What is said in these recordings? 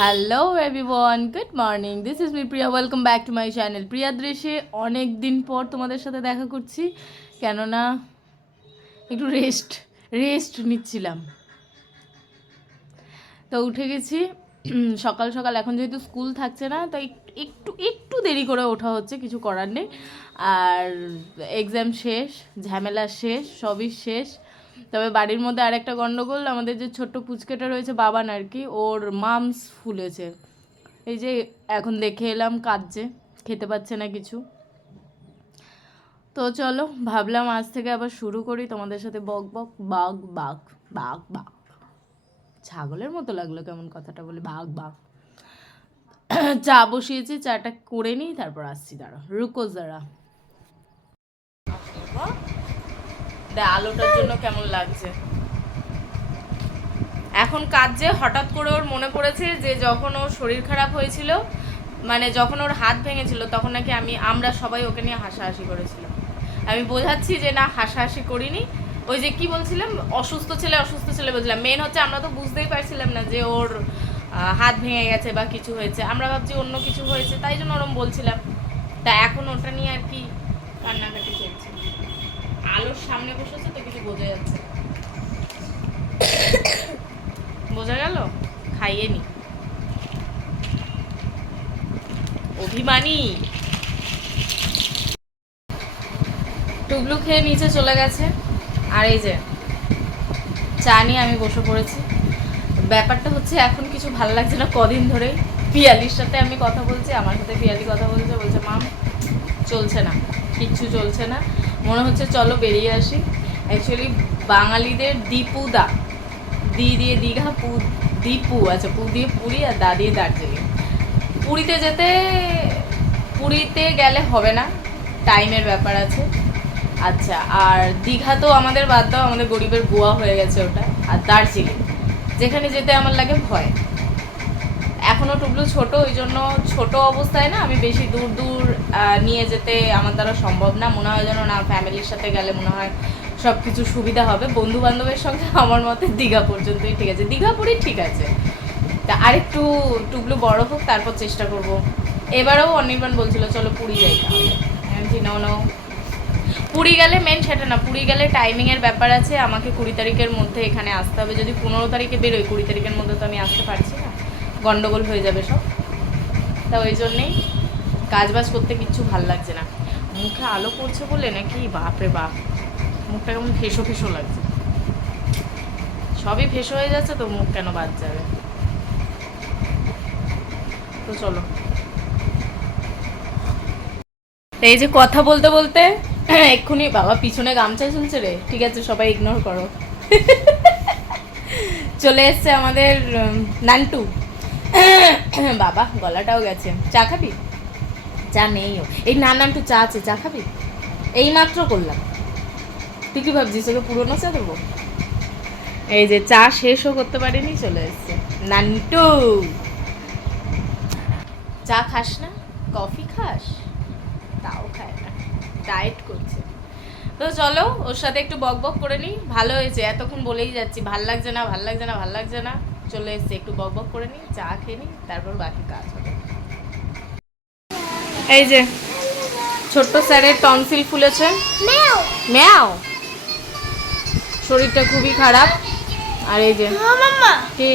Hello everyone, good morning. This is me Priya, welcome back to my channel Priya দৃশ্যে। অনেক দিন পর তোমাদের সাথে দেখা করছি, কেননা একটু রেস্ট নিচ্ছিলাম। তো উঠে গেছি সকাল সকাল। এখন যেহেতু স্কুল থাকছে না, তো একটু একটু দেরি করে ওঠা হচ্ছে, কিছু করার নেই। আর এক্সাম শেষ, ঝামেলা শেষ, সবই শেষ। তবে বাড়ির মধ্যে আরেকটা গন্ডগোল, আমাদের যে ছোট্ট পুচকেটা রয়েছে বাবান আর কি, ওর মামস ফুলেছে। এই যে এখন দেখে এলাম কাঁদছে, খেতে পাচ্ছে না কিছু। তো চলো, ভাবলাম আজ থেকে আবার শুরু করি তোমাদের সাথে বক বক বাঘ বাঘ বাঘ বাঘ। ছাগলের মতো লাগলো কেমন কথাটা বলে, বাঘ বাঘ। চা বসিয়েছি, চাটা করে নিই, তারপর আসছি। দাঁড়া, রুকো যারা। আলোটার জন্য কেমন লাগছে এখন কাজে। হঠাৎ করে ওর মনে পড়েছে যে যখন ওর শরীর খারাপ হয়েছিল, মানে যখন ওর হাত ভেঙেছিল, তখন নাকি আমরা সবাই ওকে নিয়ে হাসাহাসি করেছিলাম। আমি বোঝাচ্ছি যে না, হাসাহাসি করিনি। ওই যে কি বলছিলাম, অসুস্থ ছেলে বলছিলাম। মেন হচ্ছে আমরা তো বুঝতেই পারছিলাম না যে ওর হাত ভেঙে গেছে বা কিছু হয়েছে, আমরা ভাবছি অন্য কিছু হয়েছে, তাই জন্য ওরম বলছিলাম। তা এখন ওটা নিয়ে আর কি কান্নাকাটি চলছে। আলোর সামনে বসেছে তো কিছু বোঝা যাচ্ছে, বোঝা গেল? খাইয়ে নি অভিমানী। টুবলু খেয়ে নিচে চলে গেছে, আর এই যে চা নিয়ে আমি বসে পড়েছি। ব্যাপারটা হচ্ছে এখন কিছু ভালো লাগছে না কদিন ধরেই। পিয়ালির সাথে আমি কথা বলছি, আমার সাথে পিয়ালি কথা বলছে মাম চলছে না, কিচ্ছু চলছে না, মনে হচ্ছে চলো বেরিয়ে আসি। অ্যাকচুয়ালি বাঙালিদের দীপুদা, দি দিয়ে দীঘা, পু দীপু, আচ্ছা পু দিয়ে পুরী, আর দা দিয়ে দার্জিলিং। পুরীতে গেলে হবে না, টাইমের ব্যাপার আছে। আচ্ছা, আর দীঘা তো আমাদের বাদ দাও, আমাদের গরিবের গোয়া হয়ে গেছে ওটা। আর দার্জিলিং, যেখানে যেতে আমার লাগে ভয়। এখনও টুবলু ছোট, ওই জন্য ছোট অবস্থায় না আমি বেশি দূর দূর নিয়ে যেতে আমার দ্বারা সম্ভব না। মনে হয় যেন না, ফ্যামিলির সাথে গেলে মনে হয় সব কিছু সুবিধা হবে। বন্ধু বান্ধবের সঙ্গে আমার মতে দীঘা পর্যন্তই ঠিক আছে, দীঘা পুরী ঠিক আছে। তা আরেকটু টুবলু বড় হোক, তারপর চেষ্টা করব। এবারেও অনির্বাণ বলছিল চলো পুরী যাই, তাহলে আমি নাও পুরী গেলে মেন সেটা না, পুরী গেলে টাইমিংয়ের ব্যাপার আছে। আমাকে 20 তারিখের মধ্যে এখানে আসতে হবে। যদি 15 তারিখে বেরোই, 20 তারিখের মধ্যে তো আমি আসতে পারছি না, গন্ডগোল হয়ে যাবে সব। তা ওই জন্যেই কাজবাজ করতে কিচ্ছু ভাল লাগছে না। মুখে আলো পড়ছে বলে নাকি, বাপরে বাপ, মুখটা কেমন ফেসো ফেসো লাগছে। সবই ফেসো হয়ে যাচ্ছে তো, মুখ কেন বাদ যাবে। তো চলো, এই যে কথা বলতে বলতে এক্ষুনি, বাবা পিছনে গামছা ঝুলছে রে, ঠিক আছে সবাই ইগনোর করো। চলে এসছে আমাদের নান্টু। বাবা গলাটাও গেছে। চা খাবি? চা নেইও। এই না নান্টু চা আছে, চা খাবি? এই মাত্র করলাম। তুই কি ভাবছিস ওকে পুরোনো চা দেবো? এই যে চা শেষও করতে পারিনি, চলে এসছে নান্টু। চা খাস না? কফি খাস? তাও খায় না, ডায়েট করছে। তো চলো ওর সাথে একটু বক বক করে নিই। ভালো হয়েছে, এতক্ষণ বলেই যাচ্ছি ভাল লাগছে না, ভাল লাগছে না, ভাল লাগছে না। চলে এসছে, একটু বক বক করে নিই, চা খেয়ে নিই, তারপর বাকি কাজ হবে। এই যে ছোট্ট স্যারের টনসিল ফুলেছে, ম্যাও, শরীরটা খুবই খারাপ। আর এই যে কি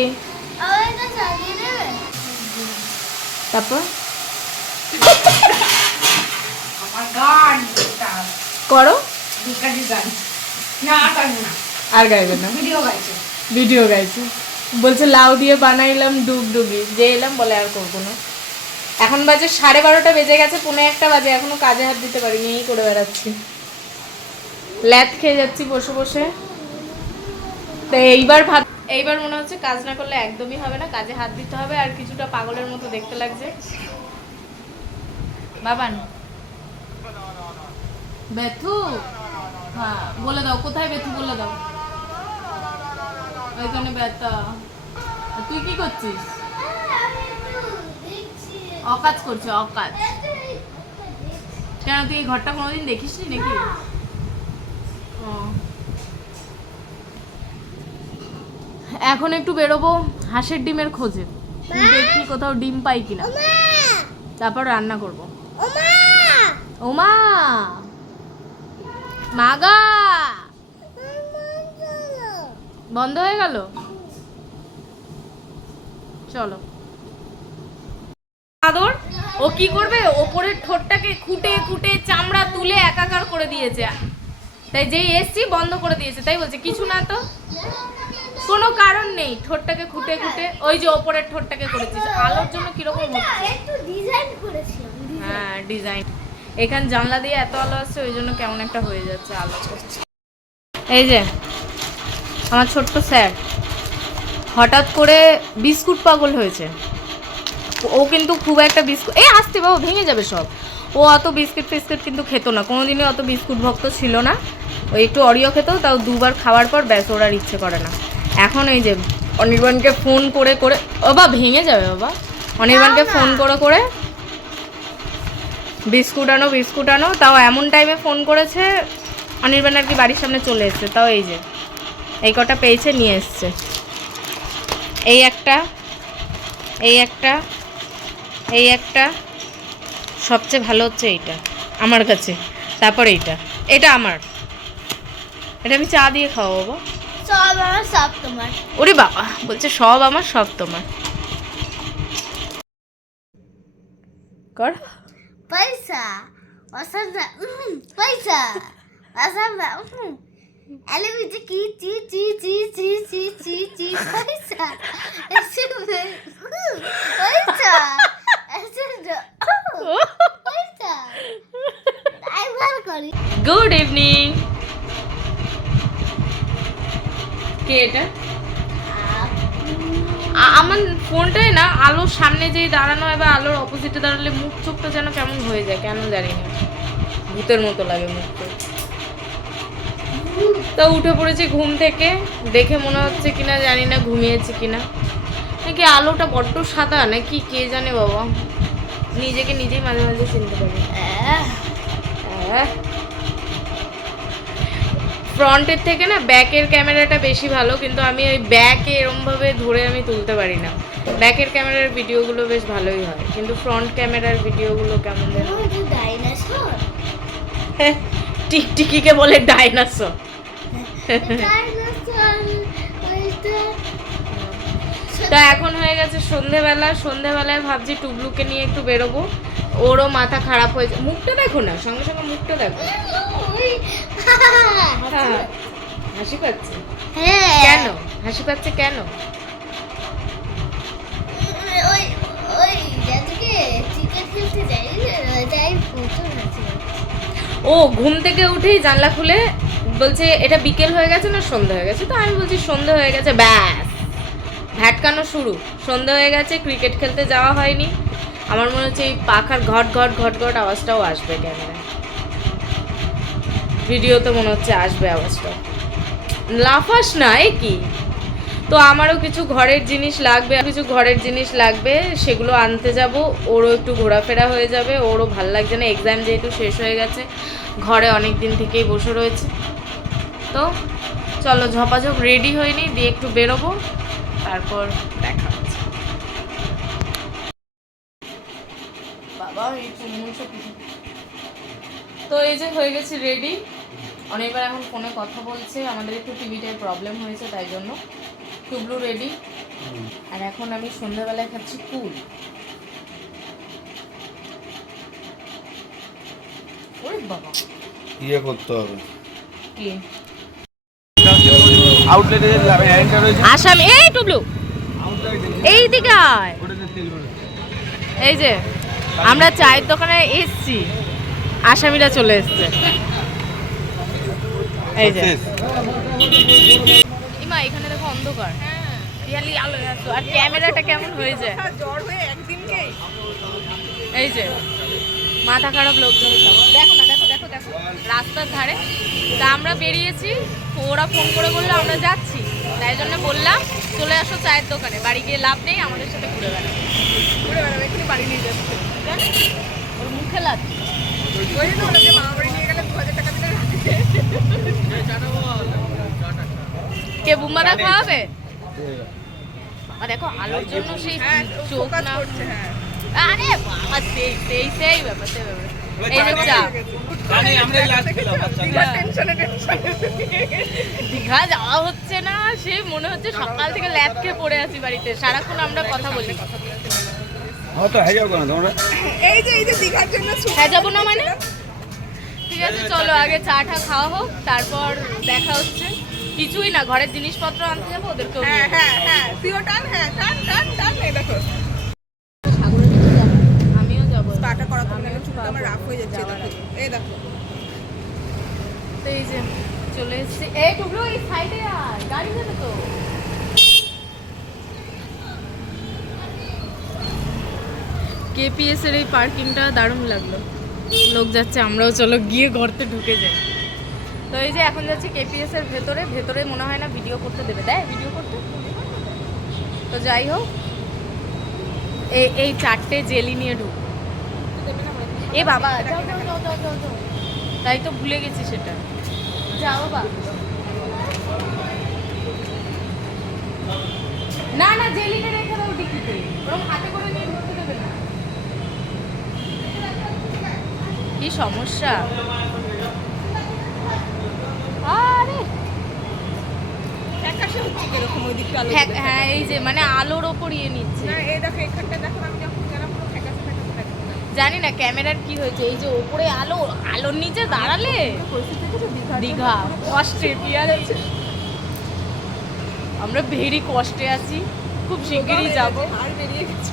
তারপর করো, আর গাইবে না, ভিডিও গাইছে। বলছে লাউ দিয়ে বানাইলাম ডুগডুগি, যে এলাম বলে আর করবো না। এখন বাজে 12:30 বেজে গেছে, 1:45 বাজে, এখনো কাজে হাত দিতে পারিনি, এই করে বেড়াচ্ছি, ল্যাদ খেয়ে যাচ্ছি বসে বসে। তো এইবার মনে হচ্ছে কাজ না করলে একদমই হবে না, কাজে হাত দিতে হবে। আর কিছুটা পাগলের মতো দেখতে লাগছে। বাবান বেথু, হ্যাঁ বলে দাও কোথায় বেথু, বলে দাও। ওইখানে ব্যথা। তুই কি করছিস? অকাজ করছে, অকাজ। কেন তুই এই ঘরটা কোনোদিন দেখিসনি নাকি? ও এখন একটু বেরোবো হাঁসের ডিমের খোঁজে, দেখি কোথাও ডিম পাই কিনা, তারপর রান্না করব। ওমা মাগা বন্ধ হয়ে গেল, চলো। আদর ও কি করবে, ওপরের ঠোঁটটাকে খুঁটে খুঁটে চামড়া তুলে একাকার করে দিয়েছে, তাই যেই এসছি বন্ধ করে দিয়েছে, তাই বলছে কিছু না তো, কোনো কারণ নেই, ঠোঁটটাকে খুঁটে খুঁটে ওই যে ওপরের ঠোঁটটাকে করেছিস আলোর জন্য কিরকম হচ্ছে। হ্যাঁ ডিজাইন, এখানে জানলা দিয়ে এত আলো আসছে ওই জন্য কেমন একটা হয়ে যাচ্ছে আলো। এই যে আমার ছোট্ট স্যার হঠাৎ করে বিস্কুট পাগল হয়েছে, ও কিন্তু খুব একটা বিস্কুট আসতে বাবা ভেঙে যাবে সব, ও অত বিস্কিট ফিস্কিট কিন্তু খেত না, কোনোদিনই অত বিস্কুট ভক্ত ছিল না, ওই একটু অরিও খেত, তাও দুবার খাওয়ার পর ব্যাস ওর আর ইচ্ছে করে না। এখন এই যে অনির্বাণকে ফোন করে করে, ও বা ভেঙে যাবে বাবা, অনির্বাণকে ফোন করে করে বিস্কুট আনো বিস্কুট আনো, তাও এমন টাইমে ফোন করেছে অনির্বাণ আর কি বাড়ির সামনে চলে এসছে, তাও এই যে এই কটা পেয়েছে নিয়ে এসছে, এই একটা এই একটা এই একটা, সবচেয়ে ভালো হচ্ছে এইটা আমার কাছে, তারপর এইটা, এটা আমার, এটা আমি চা দিয়ে খাওয়াবো। সব আমার সব তোমার। ওরে বাবা বলছে সব আমার সব তোমার, কর পয়সা অসাদা পয়সা অসাদা এলে বিচে কি চি চি চি চি চি চি চি পয়সা পয়সা পয়সা তাই ভালো করি। Good evening. কে এটা? আমার ফোনটায় না আলোর সামনে যেই দাঁড়ানো হয় বা আলোর অপোজিটে দাঁড়ালে মুখ চোখটা যেন কেমন হয়ে যায়, কেন জানি না, ভূতের মতো লাগে মুখটা। তো উঠে পড়েছি ঘুম থেকে, দেখে মনে হচ্ছে কিনা জানি না ঘুমিয়েছি কিনা, নাকি আলোটা বড্ড সাদা নাকি কে জানে বাবা, নিজেকে নিজেই মাঝে মাঝে চিনতে পারি। ফ্রন্টের থেকে না ব্যাকের ক্যামেরাটা বেশি ভালো, কিন্তু আমি ওই ব্যাকে এরমভাবে ধরে আমি তুলতে পারি না, ব্যাকের ক্যামেরার ভিডিওগুলো বেশ ভালোই হয়, কিন্তু ফ্রন্ট ক্যামেরার ভিডিওগুলো কেমন যেন। ডাইনোসর টিকটিকিকে বলে ডাইনোসর। তো এখন হয়ে গেছে সন্ধেবেলা, সন্ধেবেলায় ভাবছি টুবলুকে নিয়ে একটু বেরোবো, ওরও মাথা খারাপ হয়েছে, মুখটা দেখো না, সঙ্গে সঙ্গে মুখটা দেখো, হাসি পাচ্ছে কেন, হাসি পাচ্ছে কেন? ও ঘুম থেকে উঠেই জানলা খুলে বলছে এটা বিকেল হয়ে গেছে না সন্ধ্যা হয়ে গেছে, তো আমি বলছি সন্ধ্যা হয়ে গেছে, ব্যাস ভ্যাটকানো শুরু, সন্ধ্যা হয়ে গেছে, ক্রিকেট খেলতে যাওয়া হয়নি, আমার মনে হচ্ছে এই পাখার ঘট ঘট ঘট ঘট আওয়াজটাও আসবে ক্যামেরায়, ভিডিওতে মনে হচ্ছে আসবে আওয়াজটাও, লাফাস না এ কি। তো আমারও কিছু ঘরের জিনিস লাগবে, সেগুলো আনতে যাব, ওরও একটু ঘোরাফেরা হয়ে যাবে, ওরও ভাল লাগছে না, এক্সাম যেহেতু শেষ হয়ে গেছে, ঘরে অনেক দিন থেকেই বসে রয়েছে। তো চলো ঝপাঝপ রেডি হয়নি, দিয়ে একটু বেরোবো, তারপর দেখা হচ্ছে। বাবা তো এই যে হয়ে গেছি রেডি, অনেকবার এখন ফোনে কথা বলছে, আমাদের একটু টিভিটায় প্রবলেম হয়েছে তাই জন্য, টুবলু রেডি, আর এখন আমি সন্ধ্যাবেলায় খাচ্ছি কুল। ওরে বাবা ইয়ে করতে হবে কি আউটলেটে এন্টার হয়েছে আসামি, এই টুবলু এই দিকে আয়, এই যে আমরা চায়ের দোকানে এসছি, আসামিরা চলে এসছে, এই যে ইমা এখানে দেখো অন্ধকার, পিয়ালি আলো আসতো, আর ক্যামেরাটা কেমন হয়ে যায়, জ্বর হয়ে একদিনকে, এই যে মাথা খারাপ লোকজন সব, দেখো না দেখো দেখো দেখো রাস্তার ধারে, তা আমরা বেরিয়েছি, ওরা ফোন করে বললো আমরা যাচ্ছি, তাই জন্য বললাম চলে আসো চায়ের দোকানে, বাড়ি গিয়ে লাভ নেই, আমাদের সাথে ঘুরে বেড়াবে এখানে বাড়ি নিয়ে যাচ্ছে, ওর মুখে লাগছে, ওই জন্য ওরা যে মামা বাড়ি নিয়ে গেলে 2000 টাকা দিলে কে বুম্বাদা খাওয়াবে, আর দেখো আলোর জন্য সেই হ্যাঁ চোখ ফোকাস না করছে হ্যাঁ আরে বাবা সেই ব্যাপার এই যে চা জানি আমরা লাস্ট খেলাম দীঘার টেনশনে দীঘা যাওয়া হচ্ছে না, সে মনে হচ্ছে সকাল থেকে ল্যাদ খেয়ে পড়ে আছি বাড়িতে, সারাক্ষণ আমরা কথা বলি। হ্যাঁ তো হয়ে যাও কেন তোমরা এই যে দীঘার জন্য হ্যাঁ যাবো না মানে, ঠিক আছে চলো আগে চাটা খাওয়া হোক, তারপর দেখা হচ্ছে। কিছুই না, ঘরের জিনিসপত্র আনতে যাবো, ওদেরকেও নিয়ে হ্যাঁ যাবো। হ্যাঁ হ্যাঁ তুইও টান হ্যাঁ টান এই দেখো আমিও যাবো। স্টার্টটা করা তো মানে চুলটা আমার রাফ হয়ে যাচ্ছে দেখো এই দেখো তো এই যে চলে এসেছি। এই টুকরো এই সাইডে আর গাড়ি যাবে তো। কেপিএস এর এই পার্কিংটা দারুণ লাগলো, লোক যাচ্ছে, আমরাও চলো গিয়ে গর্তে ঢুকে যাই। তো এই যে এখন যাচ্ছি কেপিএস এর ভেতরে মনে হয় না ভিডিও করতে দেবে, দেয় ভিডিও করতে। তো যাই হোক, এই 4টে জেলি নিয়ে ঢুক। এ বাবা যাও, তাই তো ভুলে গেছি সেটা। যাও বাবা, না জেলিটা রেখে দাও ডিকিতে, ওরকম হাতে করে নিয়ে ঢুকতে দেবে না। কি সমস্যা, আরে একাশে হচ্ছে কিরকম ওই দিকটা আলো হ্যাঁ এই যে মানে আলোর ওপর ইয়ে নিচ্ছে। না এই দেখো এখানটা দেখো আমি যখন গেলাম পুরো ফ্যাকাশে জানি না ক্যামেরার কি হয়েছে, এই যে ওপরে আলোর নিচে দাঁড়ালে দীঘা কষ্টে পিয়ার আছে। আমরা ভেরি কষ্টে আছি, খুব শিগগিরই যাব। আর বেরিয়ে গেছে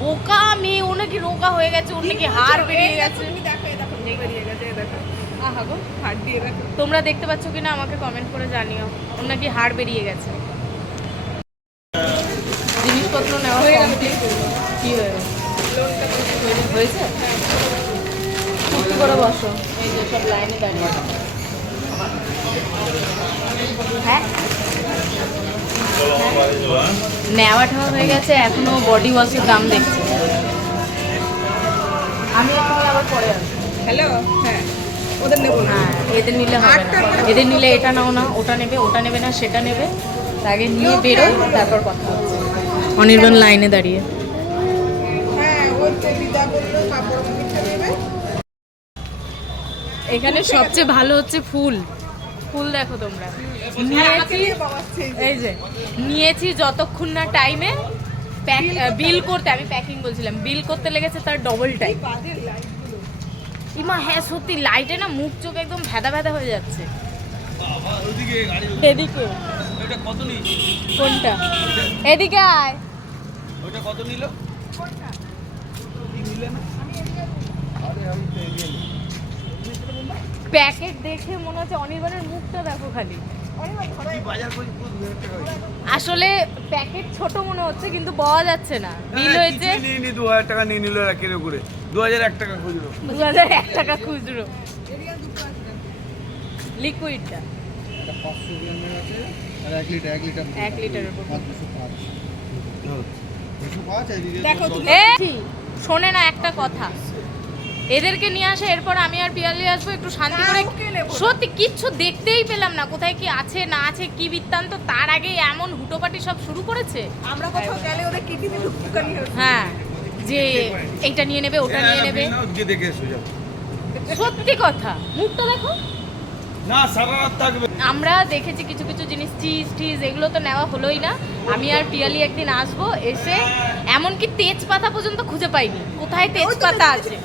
বোকা মেয়ে, ও নাকি রোগা হয়ে গেছে, ওর নাকি হাড় বেরিয়ে গেছে। তুমি দেখো এই দেখো বেরিয়ে গেছে এই দেখো আহা গো, হাত দিয়ে দেখো তোমরা দেখতে পাচ্ছ কিনা আমাকে কমেন্ট করে জানিও, ওর নাকি হাড় বেরিয়ে গেছে। জিনিসপত্র নেওয়া কমপ্লিট। কি হয়ে গেছে? হয়েছে? একটু করে বসো, এই যে সব লাইনে দাঁড়িয়ে। হ্যাঁ নেওয়া ঠাওয়া হয়ে গেছে, এখনো বডি ওয়াশের দাম দেখছি। আমি এখন আবার পরে আসবো। হ্যালো হ্যাঁ ওদের নেবো না হ্যাঁ এদের নিলে হবে না, এদের নিলে এটা নাও না, ওটা নেবে না সেটা নেবে। তা আগে নিয়ে বেরোই, তারপর কথা হচ্ছে। অনির্বাণ লাইনে দাঁড়িয়ে। হ্যাঁ ওই তো দিদা বললো কাপড় কিনতে নেবে এখানে সবচেয়ে ভালো হচ্ছে ফুল দেখো তোমরা। আমাকে নিয়েছি নিয়ে বাবাচ্ছে এই যে নিয়েছি যতক্ষণ না টাইমে বিল করতে, আমি প্যাকিং বলছিলাম, বিল করতে লেগেছে তার ডবল টাইম। বাজে লাইটগুলো ইমা হ্যাঁ সত্যি লাইটে না মুখ চোখ একদম ভেদা হয়ে যাচ্ছে। ওইদিকে গাড়ি এদিকে ওটা কত নিল কোনটা? এদিকে আয়। ওটা কত নিল কি নিলে না আরে আমি তো এগিয়ে প্যাকেট দেখে মনে হচ্ছে অনির্বাণের মুখটা দেখো খালি। কি বাজার করি পুরো 2000 টাকা হয়েছে। আসলে প্যাকেট ছোট মনে হচ্ছে কিন্তু পাওয়া যাচ্ছে না, বিল হয়েছে কিছুই নিয়ে নি 2000 টাকা নিয়ে নিল কিলো করে 2001 টাকা খুচরো 2001 টাকা খুচরো। লিকুইডটা 500 গ্রামের আছে আর 1 লিটার 1 লিটারের উপর। 205 আর দেখো তুমি শোনে না একটা কথা, এদেরকে নিয়ে আসে, এরপর আমি আর পিয়ালি আসবো একটু শান্তি করে। ওকে নেবো। সত্যি কিচ্ছু দেখতেই পেলাম না, কোথায় কি আছে না আছে কি বৃত্তান্ত, তার আগে এমন হুটোপাটি সব শুরু করেছে। আমরা কোথাও গেলে ওদের কিডনি ঢুকানি হচ্ছে হ্যাঁ যে এইটা নিয়ে নেবে ওটা নিয়ে নেবে, গিয়ে দেখে এসো যাও সত্যি কথা। মুখটা দেখো, না সারা রাত থাকবে আমরা দেখেছি কিছু কিছু জিনিস, চিজ এগুলো তো নেওয়া হলোই না। আমি আর পিয়ালি একদিন আসবো, এসে এমনকি তেজপাতা পর্যন্ত খুঁজে পাইনি, কোথায় তেজপাতা আছে।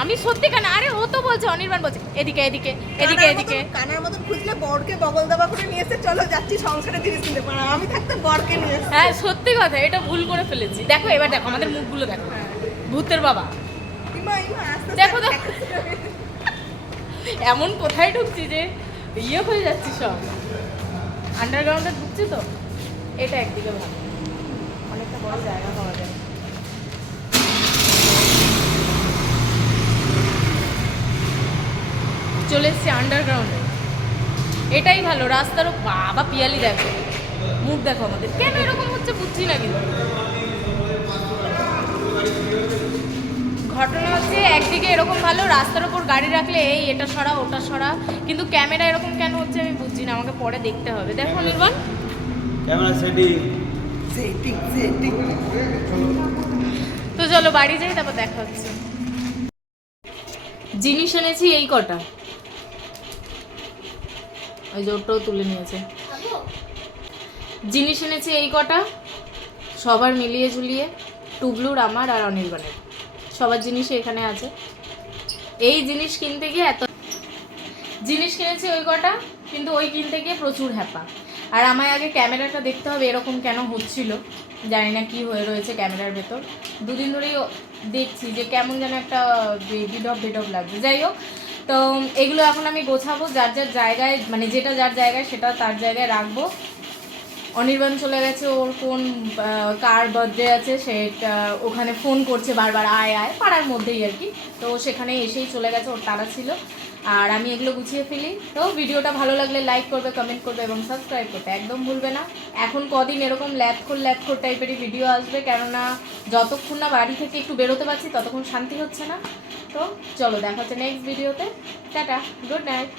আমি সত্যি কেন, আরে ও তো বলছে, অনির্বাণ বলছে এদিকে এদিকে এদিকে এদিকে। কানার মতন খুঁজলে বরকে বগল দাবা করে নিয়ে এসে চলো যাচ্ছি সংসারে জিনিস কিনতে পারো, আমি থাকতে বরকে নিয়ে এসে হ্যাঁ সত্যি কথা, এটা ভুল করে ফেলেছি। দেখো এবার দেখো আমাদের মুখগুলো দেখো, ভূতের বাবা ইমা আস্তে দেখো দেখো, এমন কোথায় ঢুকছি যে ইয়ে হয়ে যাচ্ছি সব। আন্ডারগ্রাউন্ডে ঢুকছি তো, এটা একদিকে ভালো, অনেকটা বড় জায়গা পাওয়া যায়। চলে এসছি আন্ডারগ্রাউন্ডে, এটাই ভালো রাস্তারও। বাবা পিয়ালি দেখো, মুখ দেখো আমাদের, কেন এরকম হচ্ছে বুঝছি না। কিন্তু ঘটনা হচ্ছে একদিকে এরকম ভালো রাস্তার ওপর গাড়ি রাখলে এই এটা সরা ওটা সরা, কিন্তু ক্যামেরা এরকম কেন হচ্ছে আমি বুঝছি না, আমাকে পরে দেখতে হবে। দেখো নির্বাণ, ক্যামেরা সেটিং। তো চলো বাড়ি যাই, তারপর দেখা হচ্ছে। জিনিস এনেছি এই কটা, ওই যে ওটাও তুলে নিয়েছে। জিনিস এনেছি এই কটা, সবার মিলিয়ে ঝুলিয়ে, টুবলুর, আমার আর অনির্বাণের, সবার জিনিসই এখানে আছে। এই জিনিস কিনতে গিয়ে এত জিনিস কিনেছি ওই কটা, কিন্তু ওই কিনতে গিয়ে প্রচুর হ্যাপা। আর আমায় আগে ক্যামেরাটা দেখতে হবে এরকম কেন হচ্ছিল, জানি না কি হয়ে রয়েছে ক্যামেরার ভেতর। দুদিন ধরেই দেখছি যে কেমন যেন একটা বিডব লাগছে। যাই হোক, তো এগুলো এখন আমি গোছাবো যার যার জায়গায়, মানে যেটা যার জায়গায় সেটা তার জায়গায় রাখবো। অনির্বাণ চলে গেছে, ওর কোন কার বার্থডে আছে সেটা ওখানে ফোন করছে বারবার, আয় আয়, পাড়ার মধ্যেই আর কি। তো সেখানে এসেই চলে গেছে, ওর তাড়া ছিল। আর আমি এগুলো গুছিয়ে ফেলি। তো ভিডিওটা ভালো লাগলে লাইক করবে, কমেন্ট করবে এবং সাবস্ক্রাইব করতে একদম ভুলবে না। এখন কদিন এরকম ল্যাথখোর টাইপেরই ভিডিও আসবে, কেননা যতক্ষণ না বাড়ি থেকে একটু বেরোতে পারছি ততক্ষণ শান্তি হচ্ছে না। তো চলো দেখা হচ্ছে নেক্সট ভিডিওতে। Tata, good night.